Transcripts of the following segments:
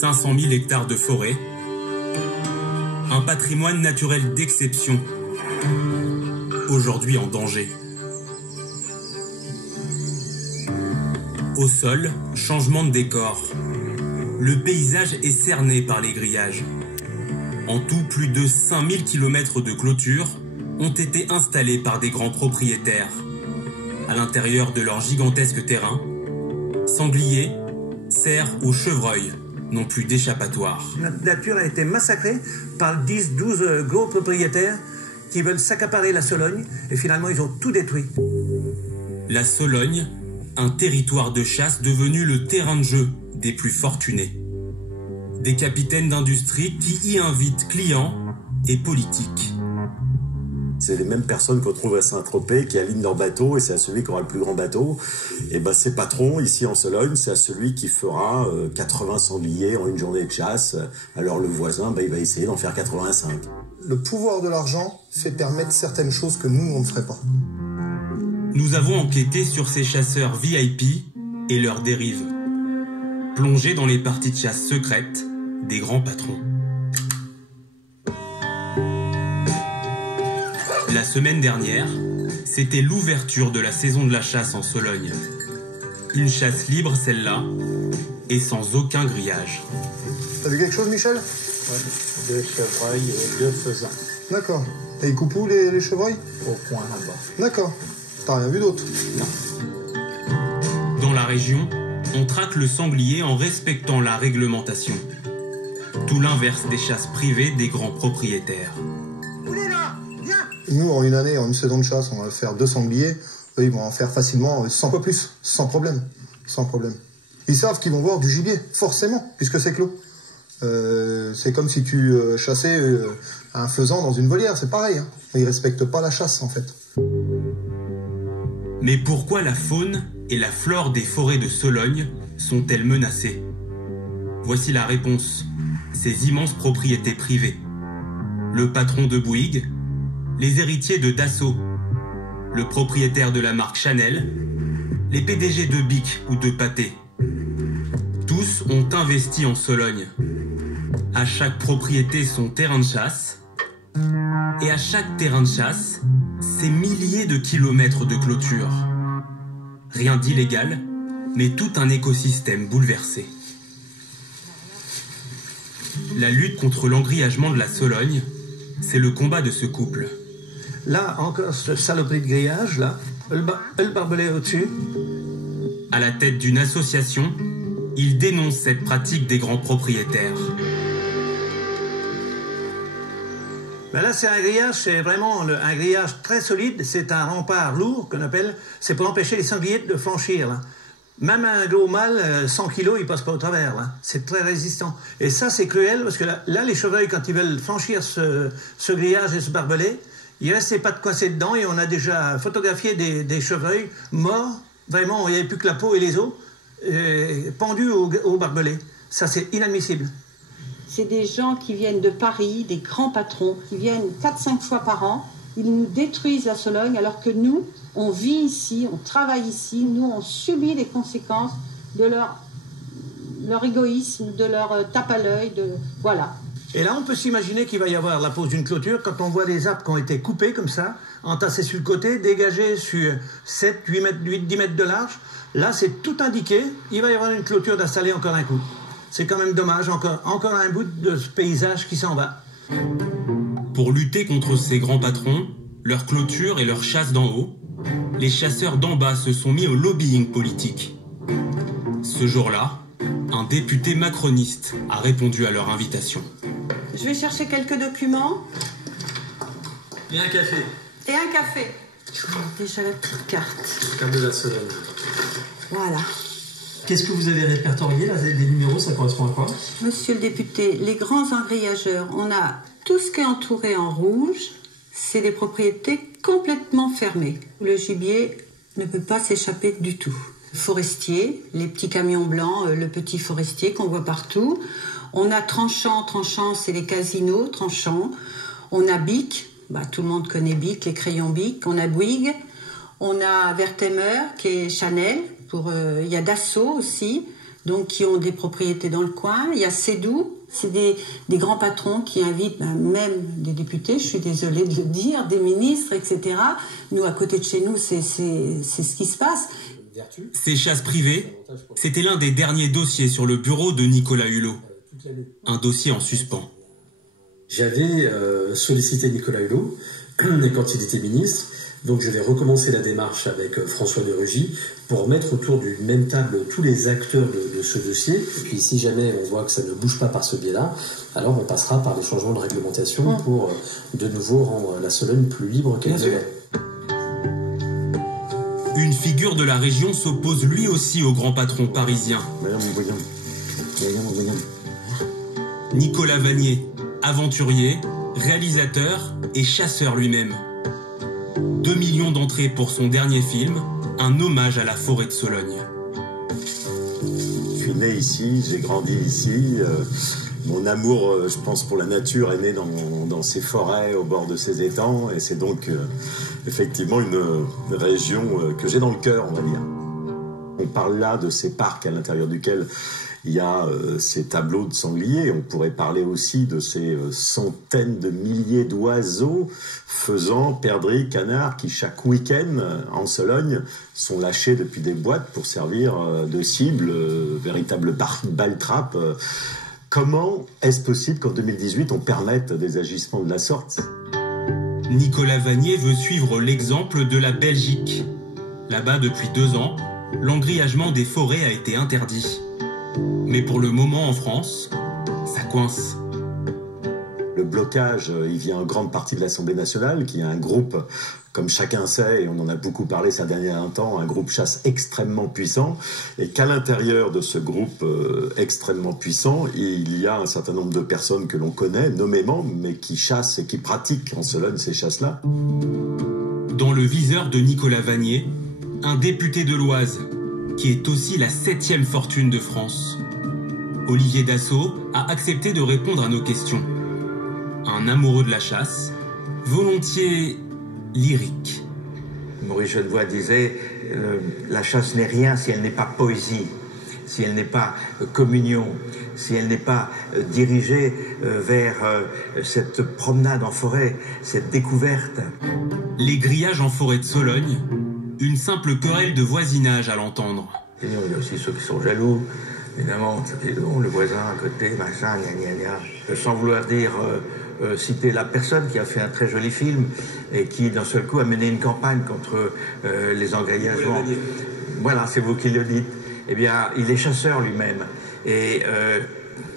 500 000 hectares de forêt, un patrimoine naturel d'exception, aujourd'hui en danger. Au sol, changement de décor. Le paysage est cerné par les grillages. En tout, plus de 5000 km de clôtures ont été installés par des grands propriétaires. À l'intérieur de leur gigantesque terrain, sangliers, cerfs ou chevreuils n'ont plus d'échappatoire. La nature a été massacrée par 10-12 gros propriétaires qui veulent s'accaparer la Sologne et finalement ils ont tout détruit. La Sologne, un territoire de chasse devenu le terrain de jeu des plus fortunés. Des capitaines d'industrie qui y invitent clients et politiques. C'est les mêmes personnes qu'on trouve à Saint-Tropez qui alignent leur bateau et c'est à celui qui aura le plus grand bateau. Et ben ces patrons ici en Sologne, c'est à celui qui fera 80 sangliers en une journée de chasse. Alors le voisin, il va essayer d'en faire 85. Le pouvoir de l'argent fait permettre certaines choses que nous, on ne ferait pas. Nous avons enquêté sur ces chasseurs VIP et leurs dérives. Plongés dans les parties de chasse secrètes des grands patrons. La semaine dernière, c'était l'ouverture de la saison de la chasse en Sologne. Une chasse libre, celle-là, et sans aucun grillage. T'as vu quelque chose, Michel? Ouais, 2 chevreuils et 2 faisans. D'accord. Et ils coupent où, les chevreuils? Au coin là-bas. D'accord. T'as rien vu d'autre? Non. Dans la région, on traque le sanglier en respectant la réglementation. Tout l'inverse des chasses privées des grands propriétaires. Nous, en une année, en une saison de chasse, on va faire 2 sangliers. Eux, ils vont en faire facilement 100 fois plus, sans problème. Sans problème. Ils savent qu'ils vont voir du gibier, forcément, puisque c'est clos. C'est comme si tu chassais un faisan dans une volière, c'est pareil. Hein. Ils respectent pas la chasse, en fait. Mais pourquoi la faune et la flore des forêts de Sologne sont-elles menacées? Voici la réponse. Ces immenses propriétés privées. Le patron de Bouygues, les héritiers de Dassault, le propriétaire de la marque Chanel, les PDG de Bic ou de Pathé. Tous ont investi en Sologne. À chaque propriété son terrain de chasse, et à chaque terrain de chasse, ces milliers de kilomètres de clôture. Rien d'illégal, mais tout un écosystème bouleversé. La lutte contre l'engrillagement de la Sologne, c'est le combat de ce couple. Là, encore ce saloperie de grillage, là, le barbelé au-dessus. À la tête d'une association, il dénonce cette pratique des grands propriétaires. Ben là, c'est un grillage, c'est vraiment un grillage très solide. C'est un rempart lourd qu'on appelle. C'est pour empêcher les sangliers de franchir. Là. Même un gros mâle, 100 kilos, il passe pas au travers. Là. C'est très résistant. Et ça, c'est cruel parce que là, les chevreuils, quand ils veulent franchir ce grillage et ce barbelé, il reste ses pattes coincées dedans et on a déjà photographié des chevreuils morts. Vraiment, il n'y avait plus que la peau et les os pendus au barbelé. Ça, c'est inadmissible. C'est des gens qui viennent de Paris, des grands patrons, qui viennent 4-5 fois par an. Ils nous détruisent la Sologne alors que nous, on vit ici, on travaille ici. Nous, on subit les conséquences de leur égoïsme, de leur tape à l'œil. Voilà. Et là, on peut s'imaginer qu'il va y avoir la pose d'une clôture quand on voit des arbres qui ont été coupés comme ça, entassés sur le côté, dégagés sur 7, 8 mètres, 10 mètres de large. Là, c'est tout indiqué. Il va y avoir une clôture d'installer encore un coup. C'est quand même dommage, encore un bout de ce paysage qui s'en va. Pour lutter contre ces grands patrons, leur clôture et leur chasse d'en haut, les chasseurs d'en bas se sont mis au lobbying politique. Ce jour-là, un député macroniste a répondu à leur invitation. Je vais chercher quelques documents. Et un café. Et un café. Déjà la petite carte. Carte de la Sologne. Voilà. Qu'est-ce que vous avez répertorié là? Les numéros, ça correspond à quoi? Monsieur le député, les grands engrillageurs, on a tout ce qui est entouré en rouge, c'est des propriétés complètement fermées. Le gibier ne peut pas s'échapper du tout. Forestier, les petits camions blancs, le petit forestier qu'on voit partout. On a Tranchant, c'est les casinos, Tranchant. On a Bic, tout le monde connaît Bic, les crayons Bic. On a Bouygues. On a Wertheimer, qui est Chanel. Il y a Dassault aussi. donc qui ont des propriétés dans le coin. Il y a Cédou, c'est des grands patrons qui invitent même des députés, je suis désolée de le dire, des ministres, etc. Nous, à côté de chez nous, c'est ce qui se passe. Ces chasses privées, c'était l'un des derniers dossiers sur le bureau de Nicolas Hulot. Un dossier en suspens. J'avais sollicité Nicolas Hulot quand il était ministre, donc je vais recommencer la démarche avec François de Rugy pour mettre autour d'une même table tous les acteurs de ce dossier. Et puis si jamais on voit que ça ne bouge pas par ce biais-là, alors on passera par des changements de réglementation pour de nouveau rendre la Sologne plus libre qu'elle ne l'est. Une figure de la région s'oppose lui aussi au grand patron parisien. Nicolas Vanier, aventurier, réalisateur et chasseur lui-même. 2 millions d'entrées pour son dernier film, un hommage à la forêt de Sologne. Je suis né ici, j'ai grandi ici. Mon amour, je pense, pour la nature est né dans ces forêts, au bord de ces étangs. Et c'est donc effectivement une région que j'ai dans le cœur, on va dire. On parle là de ces parcs à l'intérieur duquel il y a ces tableaux de sangliers. On pourrait parler aussi de ces centaines de milliers d'oiseaux, faisans, perdrix, canards, qui chaque week-end en Sologne sont lâchés depuis des boîtes pour servir de cible, véritable balle-trappe. Comment est-ce possible qu'en 2018 on permette des agissements de la sorte ? Nicolas Vanier veut suivre l'exemple de la Belgique. Là-bas, depuis 2 ans, l'engrillagement des forêts a été interdit. Mais pour le moment en France, ça coince. Le blocage, il vient en grande partie de l'Assemblée nationale, qui est un groupe, comme chacun sait, et on en a beaucoup parlé ces derniers temps, un groupe chasse extrêmement puissant, et qu'à l'intérieur de ce groupe extrêmement puissant, il y a un certain nombre de personnes que l'on connaît, nommément, mais qui chassent et qui pratiquent en Sologne ces chasses-là. Dans le viseur de Nicolas Vanier, un député de l'Oise, qui est aussi la 7e fortune de France. Olivier Dassault a accepté de répondre à nos questions. Un amoureux de la chasse, volontiers lyrique. Maurice Genevoix disait la chasse n'est rien si elle n'est pas poésie, si elle n'est pas communion, si elle n'est pas dirigée vers cette promenade en forêt, cette découverte. Les grillages en forêt de Sologne, une simple querelle de voisinage à l'entendre. Il y a aussi ceux qui sont jaloux, évidemment, le voisin à côté, machin, gna gna gna. Sans vouloir dire citer la personne qui a fait un très joli film et qui d'un seul coup a mené une campagne contre les engrillagements. Voilà, c'est vous qui le dites. Eh bien, il est chasseur lui-même et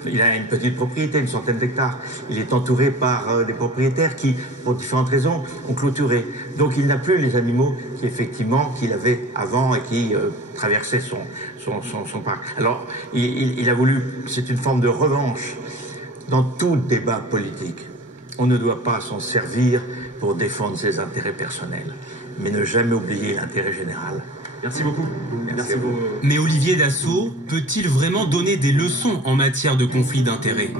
il a une petite propriété, une centaine d'hectares. Il est entouré par des propriétaires qui, pour différentes raisons, ont clôturé. Donc il n'a plus les animaux qu'il avait avant et qui traversaient son parc. Alors il a voulu, c'est une forme de revanche. Dans tout débat politique, on ne doit pas s'en servir pour défendre ses intérêts personnels, mais ne jamais oublier l'intérêt général. Merci beaucoup. Merci à vous. Mais Olivier Dassault peut-il vraiment donner des leçons en matière de conflit d'intérêts ?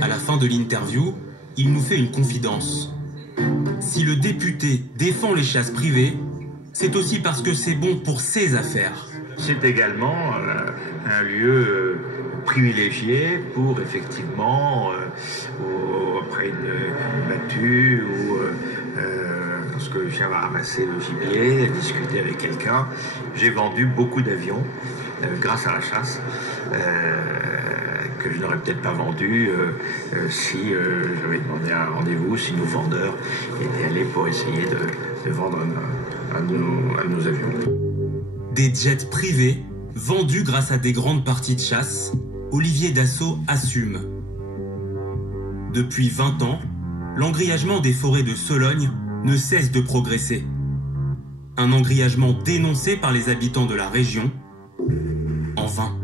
À la fin de l'interview, il nous fait une confidence. Si le député défend les chasses privées, c'est aussi parce que c'est bon pour ses affaires. C'est également un lieu privilégié pour effectivement, après une battue ou lorsque j'ai ramassé le gibier, discuté avec quelqu'un, j'ai vendu beaucoup d'avions grâce à la chasse que je n'aurais peut-être pas vendu si j'avais demandé un rendez-vous, si nos vendeurs étaient allés pour essayer de vendre un de nos avions. Des jets privés vendus grâce à des grandes parties de chasse, Olivier Dassault assume. Depuis 20 ans, l'engrillagement des forêts de Sologne ne cesse de progresser. Un engrillagement dénoncé par les habitants de la région, en vain.